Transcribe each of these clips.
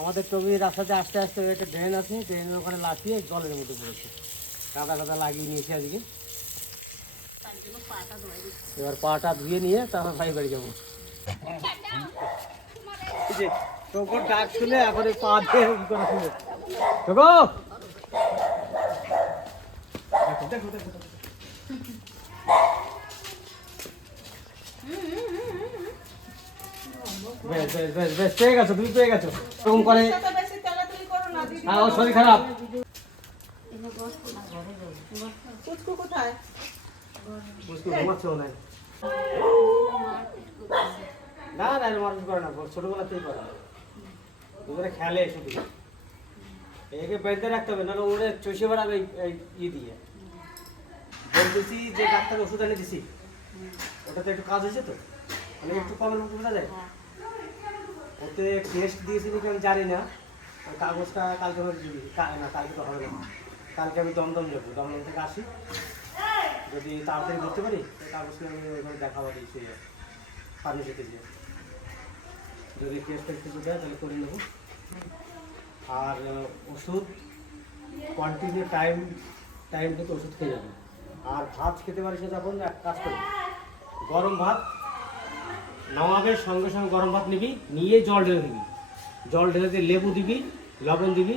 আমাদের টবির রাস্তাতে আস্তে আস্তে একটা ড্রেন আছে, ড্রেনের ওখানে লাফিয়ে জলের মধ্যে পড়েছে। কাদা কাদা লাগিয়ে নিয়েছি আজকে। এবার পাটা ধুয়ে নিয়ে তারপর ভাই বাড়ি যাবো। টোকর ডাক শুনে এখন পা দিয়ে কি করা শুনে টোকো বেশ বেশ বেশ বেশ পেয়ে গেছো, তুমি পেয়ে গেছো। এরকম করে হ্যাঁ, ওর শরীর খারাপ। কোথায়? না না, মানুষ করে না, ছোটবেলাতেই করে। ওরা খেলে শুধু, একে বেঁধে রাখতে হবে, নাহলে ওরা চষে বেড়াবে ই দিয়ে। বলতেছি যে ডাক্তার ওষুধ এনে দিছি, ওটাতে একটু কাজ হয়েছে তো, মানে একটু কমের মতো বোঝা যায়। ওতে টেস্ট দিয়েছি নাকি আমি জানি না, কাগজটা কালকে হবে দিবি না, কালকে তো হবে না। কালকে আমি দমদম যাবো, দমদম থেকে আসি, যদি তাড়াতাড়ি ধরতে পারি কাগজটা আমি ওইখানে দেখাবো দিয়েছি ফার্মেসিতে গিয়ে। যদি টেস্ট কিছু দেয় তাহলে করে নেবো। আর ওষুধ কন্টিনিউ টাইম থেকে ওষুধ খেয়ে যাবে। আর ভাত খেতে পারিস যখন এক কাজ করবি, গরম ভাত নামাবে সঙ্গে সঙ্গে গরম ভাত নিবি, নিয়ে জল ঢেলে দিবি, জল ঢেলে দিয়ে লেবু দিবি, লবণ দিবি,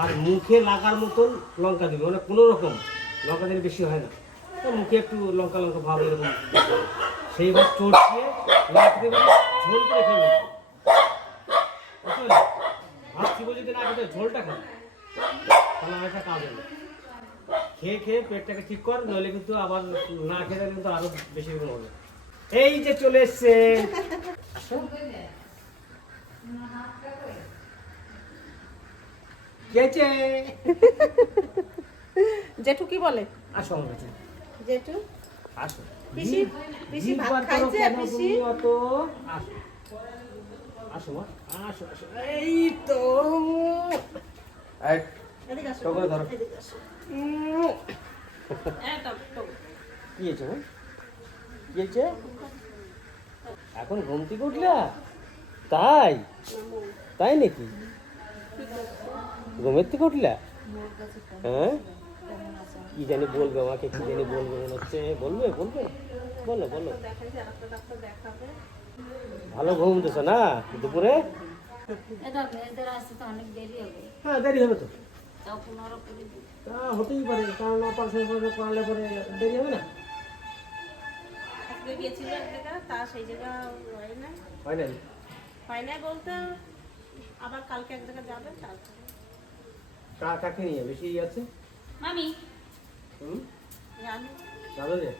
আর মুখে লাগার মতন লঙ্কা দিবি, মানে কোনো রকম লঙ্কা দিলে বেশি হয় না, তো মুখে একটু লঙ্কা লঙ্কা ভাব এরকম, সেই ভাত চড়িয়ে রাখতে দেবে, ঝোল করে খেয়ে নেবে। ভাত চিবো যদি না খেতে ঝোলটা খাবে, তাহলে একটা কাজ হবে। খেয়ে খেয়ে পেটটাকে ঠিক কর, নইলে কিন্তু আবার না খেলে কিন্তু আরো বেশি দিন হবে। এই যে চলে এসছে জেঠু কি বলে? আসো আমার কাছে, জেঠু আসো। পিসি পিসি ভাত খাইছে পিসি। আসো আসো মা, আসো আসো। এই তো এদিকে আসো, টগর ধরো। এদিকে আসো। কি হয়েছে ভাই, কি হয়েছে? এখন ঘুম থেকে উঠলা? তাই তাই নাকি? ঘুমের থেকে উঠলা? হ্যাঁ, কি জানি বলবে আমাকে, কি জানি বলবে মনে হচ্ছে। বলবে বলবে বলো বলো। ভালো ঘুম দিছ না দুপুরে? হ্যাঁ দেরি হবে তো, তা হতেই পারে, কারণ অপারেশন করালে পরে দেরি হবে না। হয় নাই বলতে আবার কালকে এক জায়গায় যাবে, কাকে নিয়ে বেশি আছে মামি জানো যে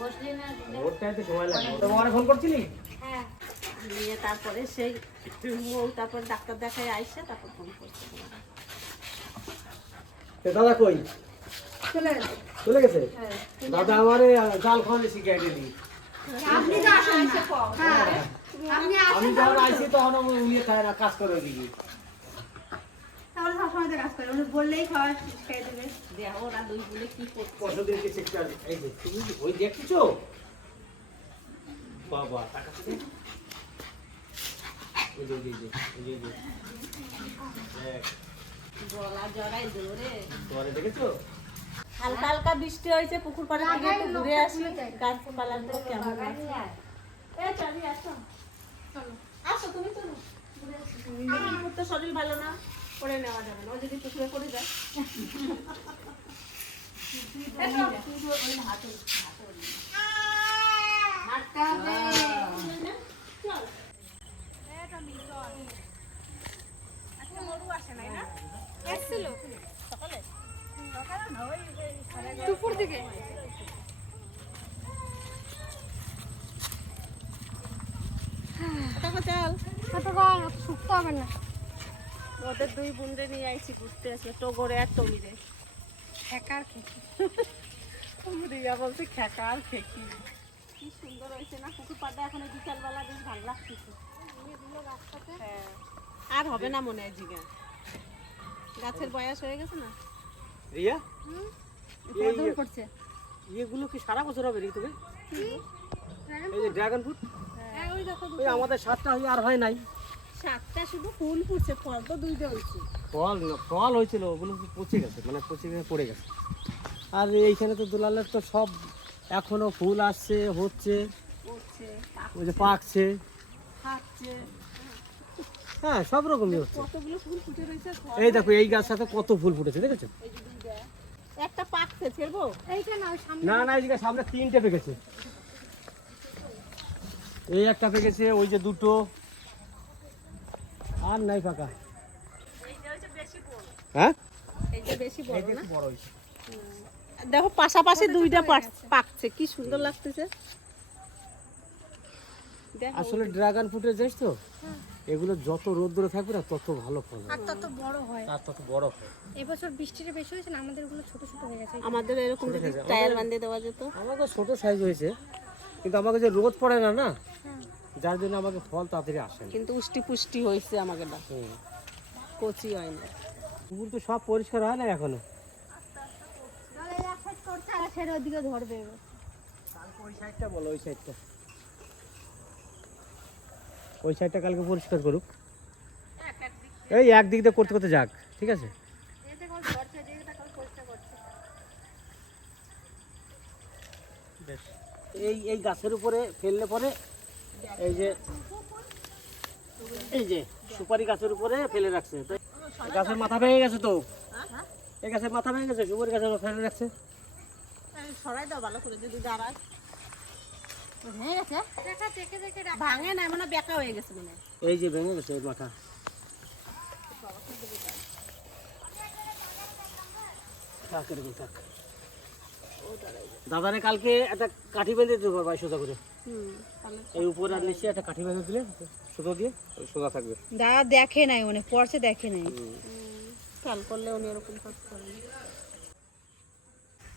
বসলি না? ভোরটায় তো সময় লাগে। তো তোমার ফোন করছিলি? হ্যাঁ, নিয়ে তারপরে সেই বউ তারপর ডাক্তার দেখায় আইসে তারপর ফোন করছে। দাদা কই? চলে গেছে। হ্যাঁ। দাদা আমারে জাল খাওয়ানো শিখিয়ে দিলি। আপনি তো আসেন না। হ্যাঁ। আমি যখন আইসি তখন আমি উড়িয়ে খায় না, কাজ করে দিবি। তাহলে সবসময় তো কাজ করে, ওদের বললেই খাওয়া খেয়ে দেবে। দেখো ওরা দুই বলে কি করছে। পশুদেরকে শিখতে হবে। এই যে তুমি ওই দেখছো বাবা, তাকাচ্ছে। এই যে এই যে এই যে দেখ, গলা জড়াই ধরে তোমারে দেখেছো? হালকা হালকা বৃষ্টি হয়েছে, পুকুর পাড়ে থেকে একটু ঘুরে আসি, গাছপালার তো কেমন আছে। এই চলি আসো, আসো তুমি চলো। আমার তো শরীর ভালো না, করে নেওয়া যাবে না, ও যদি পুকুরে পড়ে যায়। দুপুর দিকে চল শুকতে হবে না। ওদের দুই বোনরে নিয়ে আইছি ঘুরতে আসলে, টগরে আর টমিরে। ঠেকার খেতে রিয়া বলছে খেকা আর খেকি। কি সুন্দর হয়েছে না পুকুর পাড়টা, এখন বিকালবেলা বেশ ভালো লাগতেছে। হ্যাঁ, আর হবে না মনে হয় জিগা, গাছের বয়স হয়ে গেছে না। রিয়া দূর করছে। এগুলো কি সারা বছর হবে রে তোকে? এই যে ড্রাগন ফ্রুট, হ্যাঁ ওই দেখো ওই আমাদের সাতটা হয়ে আর হয় নাই। সাতটা শুধু ফুল ফুটছে, ফল তো দুইটা হয়েছে। ফল হয়েছিল, ওগুলো তো পচে গেছে, মানে পচে গিয়ে পড়ে গেছে। আর এইখানে তো দুলালের তো সব এখনো ফুল আসছে, হচ্ছে, উঠছে, ওই যে পাকছে, খাচ্ছে, হ্যাঁ সব রকমই হচ্ছে। কতগুলো ফুল ফুটে রয়েছে। এই দেখো এই গাছটাতে কত ফুল ফুটেছে, দেখেছো? এই যে দুইটা, একটা পাকছে, ফেলবো? এইটা না ওই সামনে না না, এই যে সামনে 3টে পেকেছে, এই একটা পেকেছে, ওই যে 2টো, আর নাই পাকা। এইটা হচ্ছে বেশি বড়, হ্যাঁ এইটা বেশি বড় না? বড় হয়েছে। দেখো পাশাপাশি দুইটা পাকছে, কি সুন্দর লাগতেছে। দেখো, আসলে ড্রাগন ফ্রুটের জানিস তো, এগুলো যত রোদ্দুরে থাকবে না তত ভালো ফল হবে, আর তত বড় হয়। আর তত বড় হয়। এবছর বৃষ্টিটা বেশি হয়েছে না, আমাদের ওগুলো ছোট ছোট হয়ে গেছে। আমাদের এরকম যদি ছোট টায়ার বাঁধিয়ে দেওয়া যেত। আমাকে ছোট সাইজ হয়েছে, কিন্তু আমাকে যে রোদ পড়ে না না, যার জন্য আমাকে ফল তাড়াতাড়ি আসে না। কিন্তু উষ্টি পুষ্টি হয়েছে আমাকে, কচি হয় না। পুকুর তো সব পরিষ্কার হয় না এখনো। তাহলে এক সাইড করছে আর এক সাইড ওইদিকে ধরবে এবার। কালকে ওই সাইডটা বলো, ওই সাইডটা, ওই সাইডটা কালকে পরিষ্কার করুক। এই একদিক দিয়ে করতে করতে যাক, ঠিক আছে? এতে কোন ধরছে যেটা কোন পরিষ্কার করছে। এই এই গাছের উপরে ফেললে পরে, এই যে সুপারি গাছের উপরে ফেলে রাখছে, তাই গাছের মাথা ভেঙে গেছে তো, এই গাছের মাথা ভেঙে গেছে, সুপারি গাছের ফেলে রাখছে। সরাই দাও ভালো করে, যদি দাঁড়ায়। ভেঙে গেছে দেখা দেখে দেখে ভাঙে না, মানে বেঁকা হয়ে গেছে মনে হয়। এই যে ভেঙে গেছে এই মাথা। থাক এরকম থাক। দাদারে কালকে একটা কাঠি বেঁধে দিতে পারবা সোজা করে, তাহলে এই উপরে আর নিচে একটা কাঠি বেঁধে দিলে সুতো দিয়ে সোজা থাকবে। দাদা দেখে নাই, মানে পড়ছে দেখে নাই। খেয়াল করলে উনি এরকম করতে পারেন।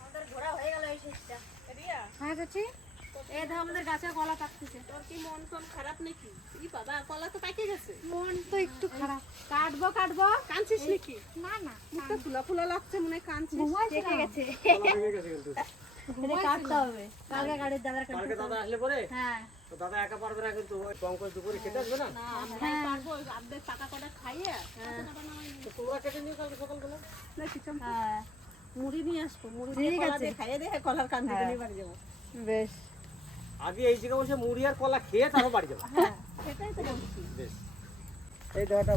আমাদের ঘোরা হয়ে গেল এই শেষটা। হ্যাঁ চাচি, এই দেখো আমাদের গাছের কলা পাকতেছে। তোর কি মন টন খারাপ নাকি? ই বাবা, কলা তো পাকে গেছে। মন তো একটু খারাপ, কাটবো কাটবো। কাঁদছিস নাকি? না না মুখটা ফুলা ফুলা লাগছে, মনে হয় কাঁদছিস। দেখে গেছে, ভেঙে গেছে কিন্তু। এটা কাটতে হবে। কালকে কাটে দাদার কালকে কাটতে। দাদা আসলে পরে, হ্যাঁ তো দাদা একা পারবে না কিন্তু, ওই পঙ্কজ দুপুরে খেতে আসবে না, না, আমরাই পারবো, ওই আর্ধেক পাকা কটা খাইয়ে। তো তোমরা কেটে নিও কালকে সকালবেলা। না, কিছু হ্যাঁ মুড়ি নিয়ে আসবো, মুড়ি দিয়ে ঠিক কলা আছে। দিয়ে খাইয়ে দিয়ে কলার কান দিকে নিয়ে বাড়ি যাবো। বেশ। আগে এই জায়গায় বসে মুড়ি আর কলা খেয়ে তারপর বাড়ি যাবো। হ্যাঁ, সেটাই তো বলছি। বেশ। এই দেখাটা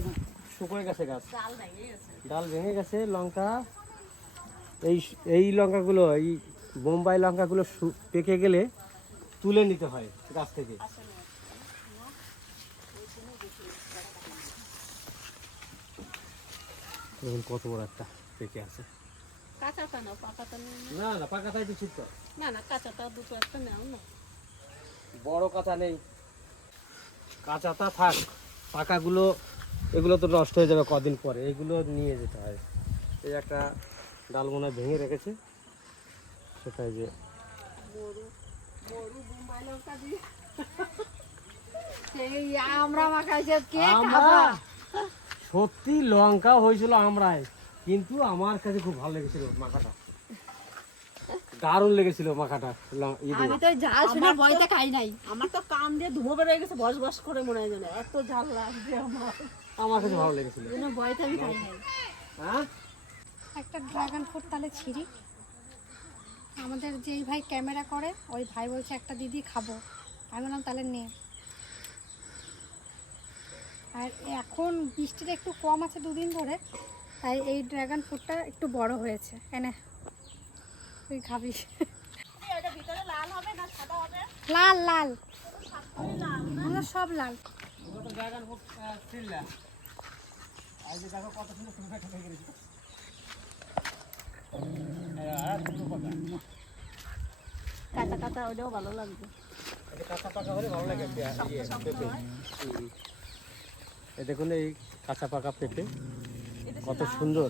শুকিয়ে গেছে গাছ, ডাল ভেঙে গেছে। ডাল ভেঙে গেছে। লঙ্কা, এই এই লঙ্কাগুলো, এই বোম্বাই লঙ্কাগুলো পেকে গেলে তুলে নিতে হয় গাছ থেকে। দেখুন কত বড় একটা পেকে আছে। কাঁচাটা নাও, পাকাটা নাও না। না না, পাকাটাই তো ঠিক তো। না না, কাঁচাটা দুটো একটা নাও না। বড় কাঁচা নেই, কাঁচাটা থাক, পাকাগুলো এগুলো তো নষ্ট হয়ে যাবে কদিন পরে, এগুলো নিয়ে যেতে হয়। এই একটা ডাল মনে হয় ভেঙে রেখেছে, সেটাই যে মরু মরু বোম্বাই লঙ্কা দিয়ে এই আমরা মাখাইছে কে আমরা খাবা? সত্যি লঙ্কা হয়েছিল আমরাই, কিন্তু আমার কাছে খুব ভালো লেগেছিল মাখাটা, দারুণ লেগেছিল মাখাটা। আমি তো ঝাল শুনে বইতে খাই নাই। আমার তো কান দিয়ে ধুমো বেরোয় গেছে, বস বস করে মনে হয় যেন এত ঝাল লাগছে আমার। আমার কাছে ভালো লেগেছিল। শুনে বইতে আমি খাই নাই। হ্যাঁ, একটা ড্রাগন ফ্রুট তাহলে ছিঁড়ি। আমাদের যেই ভাই ক্যামেরা করে ওই ভাই বলছে একটা দিদি খাবো, আমি বললাম তাহলে নে। আর এখন বৃষ্টিটা একটু কম আছে দুদিন ধরে, তাই এই ড্রাগন ফ্রুটটা একটু বড় হয়েছে। এনে তুই খাবি। এটা ভিতরে লাল হবে না সাদা হবে? লাল লাল, আমরা সব লাল। ওটা তো ড্রাগন ফ্রুট ছিল না, আর যে দেখো কত সুন্দর ফুল ফেটে গেছে। আর দুটো পাকা, কাঁচা কাঁচা ওটাও ভালো লাগবে। এটা কাঁচা পাকা হলে ভালো লাগে। পেঁপে, এই দেখুন এই কাঁচা পাকা পেঁপে কত সুন্দর,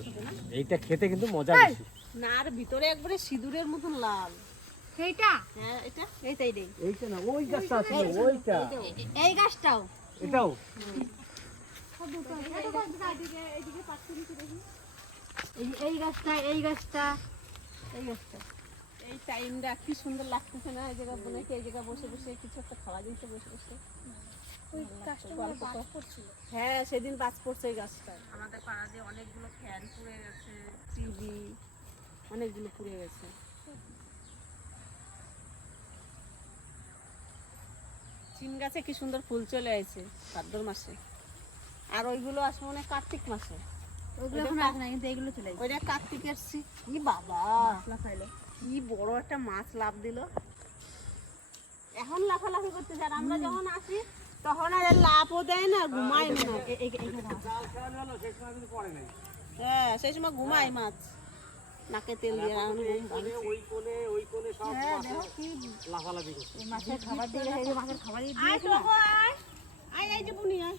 এইটা খেতে কিন্তু মজা বেশি। না, আর ভিতরে একবারে সিঁদুরের মতন লাল। এইটা হ্যাঁ, এটা এইটাই দেই। এইটা না, ওই গাছটা আছে, ওইটা, এই গাছটাও এটাও। এই গাছটা এই গাছটা এই গাছটা। এই টাইমটা কি সুন্দর লাগতেছে না, এই জায়গা মনে হয় এই জায়গা বসে বসে কিছু একটা খাওয়া দিতে বসে বসে। ওই গাছটা আমার বাজ পড়ছিল। হ্যাঁ সেদিন বাজ পড়ছে এই গাছটায়। আমাদের পাড়াতে অনেকগুলো ফ্যান পুড়ে গেছে, টিভি অনেকগুলো পুড়ে গেছে। সিম গাছে কি সুন্দর ফুল চলে আসে ভাদ্র মাসে, আর ওইগুলো আসবে মানে কার্তিক মাসে। ওগুলো এখন আসে না, কিন্তু এইগুলো চলে ওইটা কার্তিকের কি বাবা খাইলো। কি বড় একটা মাছ লাফ দিল। এখন লাফালাফি করতেছে, আর আমরা যখন আসি তখন আর লাভও দেয় না, ঘুমাই না। জাল খেলানো হলো সেই সময় কিন্তু পড়ে নাই। হ্যাঁ সেই সময় ঘুমাই মাছ, নাকে তেল দিয়ে এখন ঘুম ভাঙছে। ওই কোণে সব লাফালাফি করছে। মাছের খাবার দিয়ে গেছে, মাছের খাবারই আয় দিয়েছে তো না। গো, আয় আয়, এই যে বুনি আয়,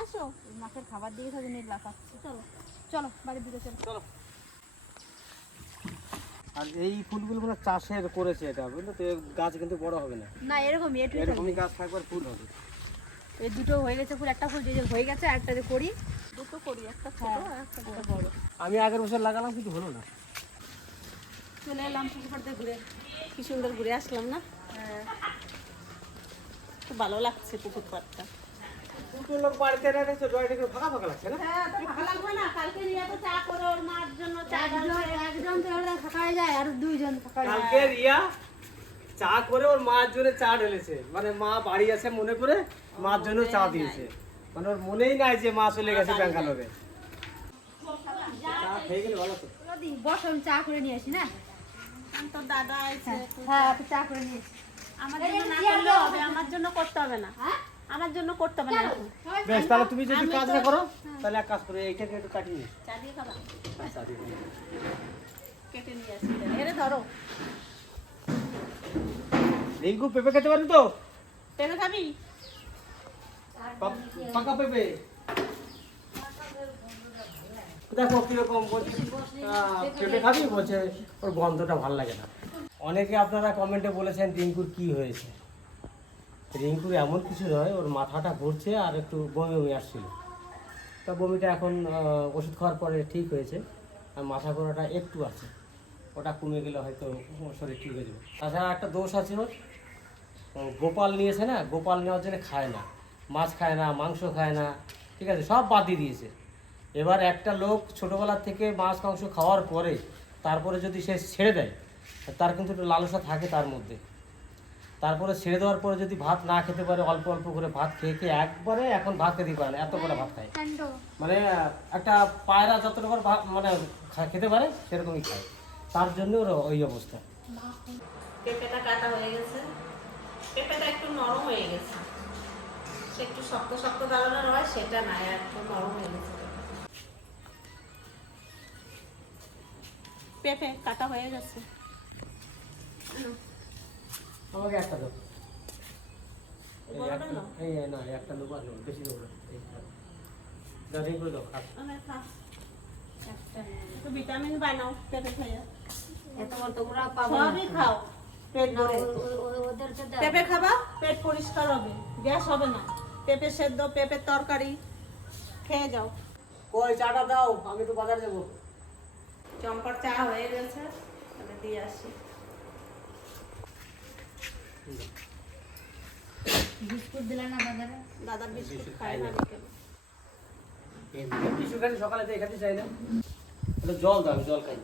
আসো। মাছের খাবার দিয়েছে ওই জন্য লাফাচ্ছে। চলো চলো বাড়ির দিকে চলো। চলো। আর এই ফুলগুলো মানে চাষের করেছে এটা, বুঝলো তো? এই গাছ কিন্তু বড় হবে না, না এরকমই এরকমই গাছ থাকবে আর ফুল হবে। এই দুটো হয়ে গেছে ফুল, একটা ফুল যে হয়ে গেছে, আরেকটা যে করি। দুটো করি, একটা ছোট আর একটা বড়। আমি আগের বছর লাগালাম কিন্তু হলো না। চলে এলাম পুকুর পাড়তে ঘুরে, কি সুন্দর ঘুরে আসলাম না? খুব ভালো লাগছে পুকুর পাড়টা। দুটো লোক বাড়িতে রেখেছে, বাড়িটা একটু ফাঁকা ফাঁকা লাগছে না? হ্যাঁ তো ভালো লাগবে না? কালকে রিয়া তো চা করে ওর মার জন্য চা একজন তো হলে থাকা যায়, আর দুইজন থাকা যায়। কালকে রিয়া চা করে ওর মার জন্য চা ঢেলেছে, মানে মা বাড়ি আছে মনে করে মার জন্য চা দিয়েছে, মানে ওর মনেই নাই যে মা চলে গেছে ব্যাঙ্গালোরে। চা খেয়ে গেলে ভালো তো। বসো, আমি চা করে নিয়ে আসি না। তো দাদা আছে, হ্যাঁ আপনি চা করে নিয়ে আসি। আমার জন্য না করলেও হবে, আমার জন্য করতে হবে না, আমার জন্য করতে হবে না। বেশ, তাহলে তুমি যদি কাজ না করো তাহলে এক কাজ করো, এইটাকে একটু কাটিয়ে নিস। চা দিয়ে খাবা, চা দিয়ে দিই। কেটে নিয়ে আসি। এরে ধরো, রিঙ্কু পেঁপে খেতে পারবি তো? পেঁপে খাবি? পাকা পেঁপে দেখো কিরকম বলছি, পেঁপে খাবি? বলছে ওর গন্ধটা ভালো লাগে না। অনেকে আপনারা কমেন্টে বলেছেন রিঙ্কুর কি হয়েছে। রিঙ্কুর এমন কিছু নয়, ওর মাথাটা ঘুরছে আর একটু বমি বমি আসছিল। তা বমিটা এখন ওষুধ খাওয়ার পরে ঠিক হয়েছে, আর মাথা ঘোরাটা একটু আছে, ওটা কমে গেলে হয়তো ওর শরীর ঠিক হয়ে যাবে। তাছাড়া একটা দোষ আছে ওর, গোপাল নিয়েছে না, গোপাল নেওয়ার জন্য খায় না, মাছ খায় না, মাংস খায় না, ঠিক আছে, সব বাদ দিয়ে দিয়েছে। এবার একটা লোক ছোটোবেলার থেকে মাছ মাংস খাওয়ার পরে তারপরে যদি সে ছেড়ে দেয়, তার কিন্তু একটু লালসা থাকে তার মধ্যে। তারপরে ছেড়ে দেওয়ার পরে যদি ভাত না খেতে পারে, অল্প অল্প করে ভাত খেয়ে খেয়ে একবারে এখন ভাত খেতে পারে না, এত করে ভাত খায়। মানে একটা পায়রা যতটা করে ভাত মানে খেতে পারে সেরকমই খায়, তার জন্য ওর ওই অবস্থা। পেঁপেটা কাটা হয়ে গেছে, পেঁপেটা একটু নরম হয়ে গেছে, সে একটু শক্ত শক্ত ধরনের হয়, সেটা না, একদম নরম হয়ে গেছে। পেঁপে কাটা হয়ে গেছে। আমাকে একটা দাও। এই বড়টা নাও। এই না, একটা নেবো, আর নেবো, বেশি নেবো না। দাঁড়িয়ে করে দাও, খাস। মানে খাস। একটু ভিটামিন বানাও পেঁপে খেয়ে, সবই খাও পেট ভরে। পেঁপে খাবা, পেট পরিষ্কার হবে, গ্যাস হবে না। পেঁপে সেদ্ধ, পেঁপের তরকারি খেয়ে যাও। কই চাটা দাও, আমি একটু বাজার যাবো। চম্পার চা হয়ে গেছে, তাহলে দিয়ে আসি। বিস্কুট দিলে না দাদারা? দাদা বিস্কুট খায় না বিকেলে। কিছু খালি সকালে তো এখানে চাই না, একটু জল দাও, আমি জল খাই।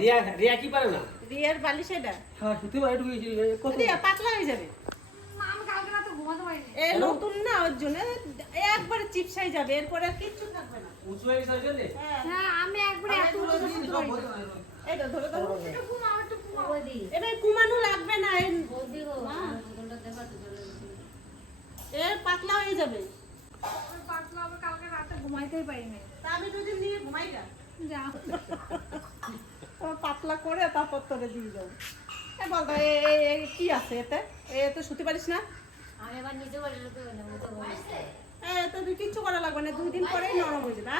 রিয়া রিয়া কি পারে না? রিয়ার বালিশ এটা, হ্যাঁ সত্যি পারে, একটু কত রিয়া পাতলা হয়ে যাবে। আমি কালকে রাতে ঘুমাতে পারিনি। এ নতুন না, ওর জন্য একবারে চিপসাই যাবে, এরপরে আর কিচ্ছু থাকবে না। উঁচু হয়ে গেছে ওই জন্যে? হ্যাঁ, হ্যাঁ আমি একবারে এত উঁচু করতে পারিনি। এইটা ধরে ধরো। একটু ঘুমাও, একটু ঘুমাও। এবার ঘুমানো লাগবে না, এ পাতলা হয়ে যাবে। ওই পাতলা হবে, কালকে রাতে ঘুমাইতেই পারিনি। তা আমি দুদিন নিয়ে ঘুমাই না, যা পাতলা করে তারপর তোরে দিয়ে যাবো। এ বলতো কি আছে এতে? এতে শুতে পারিস না? আমি এবার নিতে পারি না, তুই না। তো তুই কিচ্ছু করা লাগবে না, 2 দিন পরেই নরম হয়ে যাবে।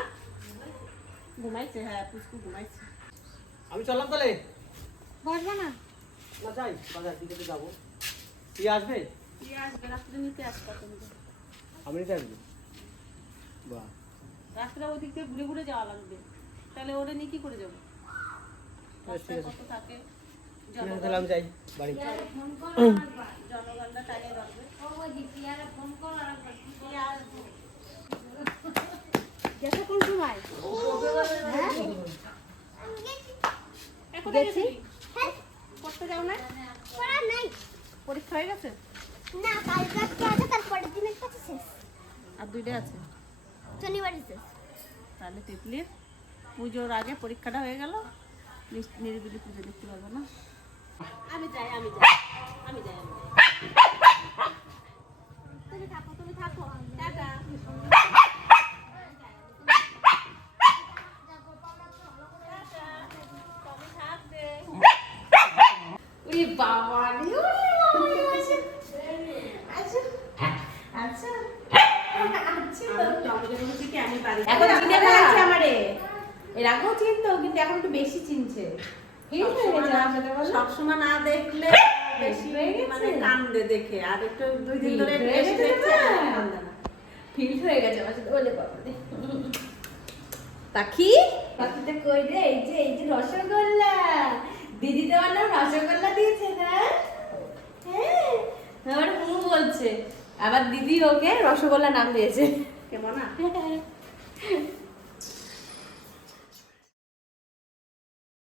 ঘুমাইছে, হ্যাঁ পুষ্কু ঘুমাইছে। আমি চললাম তাহলে। বসবো না? না যাই, বাজার দিকে তো যাবো। তুই আসবে? দিয়ে আসবে, রাত্রে নিতে আসবে তুমি। আমি নিতে আসবো? বাহ, রাত্রে ওই দিক থেকে ঘুরে ঘুরে যাওয়া লাগবে, তাহলে ওরা নিয়ে কি করে যাবো? বেশ, ঠিক আছে। কত থাকে তাহলে আমি যাই বাড়ি। জনগণটা টানিয়ে রাখবে। গেছে কোন সময়? এখন গেছি? পড়তে যাও না? পড়া নাই পরীক্ষা হয়ে গেছে? না, কালকে একটা আছে, তারপরের দিন একটা আছে, শেষ আর 2 আছে। শনিবারই শেষ। তাহলে তিতলির পুজোর আগে পরীক্ষাটা হয়ে গেল, নিরিবিলি পুজো দেখতে পারবো না। আমি যাই। তুমি থাকো টাটা। এখন চিনে ফেলেছে আমারে। এর আগেও চিনতো, কিন্তু এখন একটু বেশি চিনছে। হিট হয়ে গেছে আমার সাথে বলো। সবসময় না দেখলে বেশি হয়ে গেছে? মানে কান্দে দেখে, আর একটু 2 দিন ধরে হয়ে বেশি গেছে দেখছে না? আর কান্দে না। ফিল হয়ে গেছে আমার সাথে বলে বাবা রে। পাখি পাখিটা কই রে? এই যে রসগোল্লা। দিদি তোমার নাম রসগোল্লা দিয়েছে না? হ্যাঁ, আমার মু বলছে। আবার দিদি ওকে রসগোল্লা নাম দিয়েছে। কেমন না?